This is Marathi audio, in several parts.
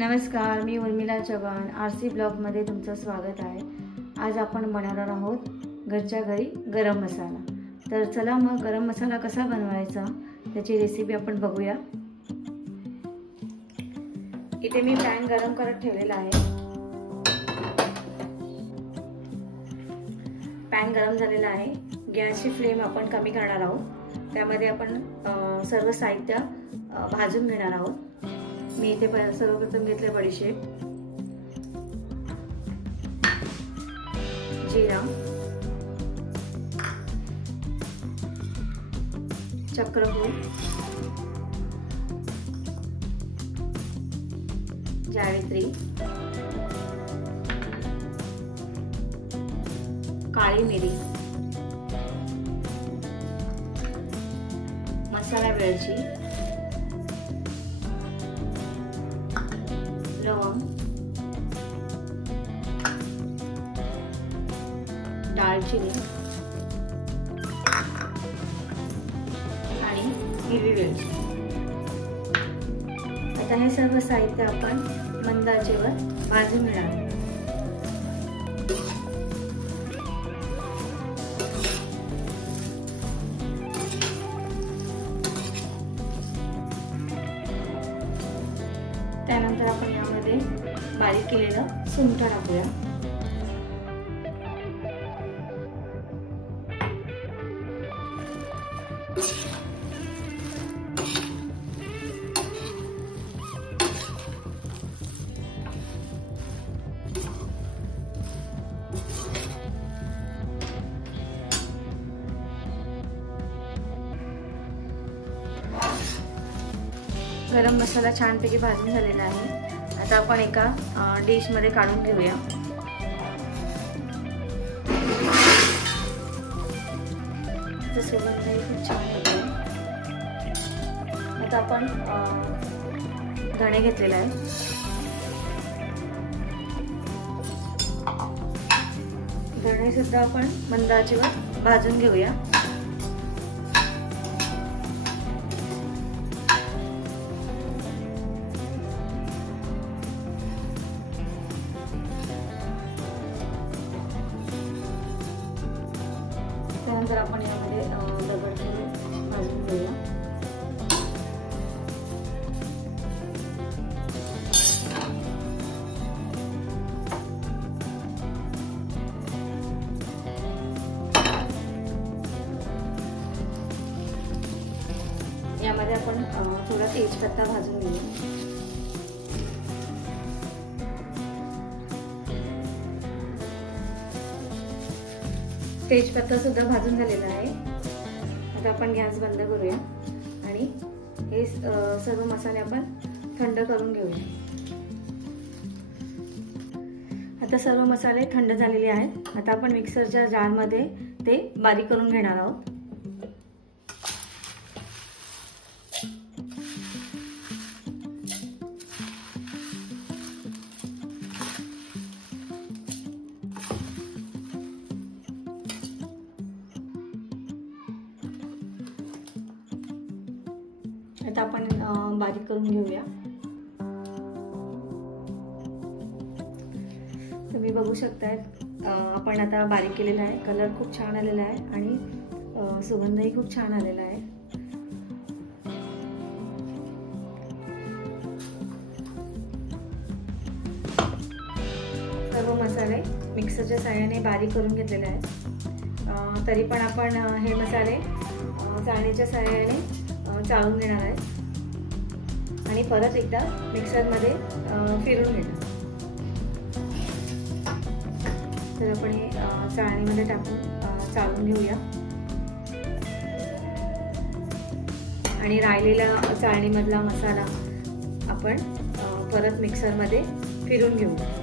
नमस्कार, मी उर्मिला चव्हाण आरसी ब्लॉगमध्ये तुमचं स्वागत आहे। आज आपण बनवणार आहोत घरच्या घरी गरम मसाला। तर चला मग गरम मसाला कसा बनवायचा त्याची रेसिपी आपण बघूया। इथे मी पॅन गरम करत ठेवलेला आहे। पॅन गरम झालेला आहे। गॅसची फ्लेम आपण कमी करणार आहोत। त्यामध्ये आपण सर्व साहित्य भाजून घेणार आहोत। मी इथे सर्वप्रथम घेतले बडीशेप, जीरा, चक्रफूल, जावित्री, काळी मिरी, मसाला वेलची, लवंग, दालचिनी आणि हिरवी वेलची। आता हे सर्व साहित्य आपण मंद आचेवर भाजून घेणार। त्यानंतर आपण यामध्ये बारीक केलेलं सुंठ टाकूया। गरम मसाला छानपैकी भाजून झालेला आहे। आता आपण एका डिश मध्ये काढून घेऊया। सुगंध खूप छान येतो। आता आपण धणे घेतलेला आहे। धणे सुद्धा आपण मंद आचेवर भाजून घेऊया। त्यानंतर आपण यामध्ये दगड ठेवून भाजून घेऊया। यामध्ये आपण थोडा तेजपत्ता भाजून घेऊया। तेजपत्ता सुद्धा भाजून झालेला आहे। आता आपण गॅस बंद करूया आणि हे सर्व मसाले आपण थंड करून घेऊया। आता सर्व मसाले थंड झालेले आहेत। आता आपण मिक्सरच्या जारमध्ये ते बारीक करून घेणार आहोत। आता आपण बारीक करून घेऊया। तुम्ही बघू शकताय आपण आता बारीक केलेला आहे। कलर खूप छान आलेला आहे आणि सुगंधही खूप छान आलेला आहे। सर्व मसाले मिक्सरच्या साहाय्याने बारीक करून घेतलेले आहेत। तरी पण आपण हे मसाले चाळणीच्या साहाय्याने चाळून घेणार आहे आणि परत एकदा मिक्सरमध्ये फिरून घेणार। तर आपण हे चाळणीमध्ये टाकून चाळून घेऊया आणि राहिलेला चाळणीमधला मसाला आपण परत मिक्सरमध्ये फिरून घेऊया।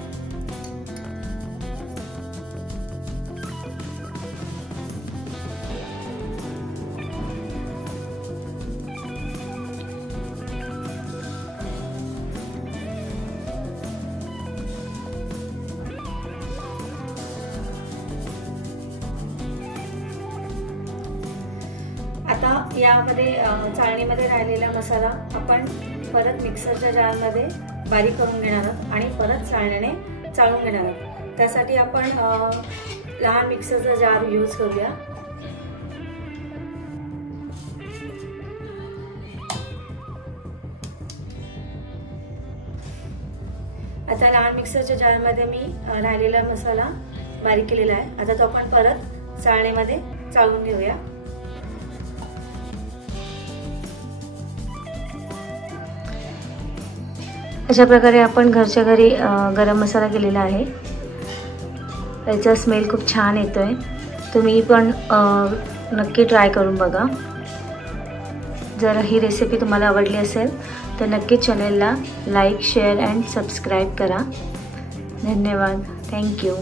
आता यामध्ये चाळणीमध्ये राहिलेला मसाला आपण परत मिक्सरच्या जारमध्ये बारीक करून घेणार आहोत आणि परत चाळण्याने चाळून घेणार आहोत। त्यासाठी आपण लहान मिक्सरचा जार यूज करूया। आता लहान मिक्सरच्या जारमध्ये मी राहिलेला मसाला बारीक केलेला आहे। आता तो आपण परत चाळणीमध्ये चाळून घेऊया। अशा प्रकारे आपण घरच्या घरी गरम मसाला केलेला आहे। याचा स्मेल खूप छान येतोय। तुम्ही पण नक्की ट्राय करून बघा। जर ही रेसिपी तुम्हाला आवडली असेल तर नक्की चॅनलला लाईक, शेअर अँड सबस्क्राईब करा। धन्यवाद। थँक्यू।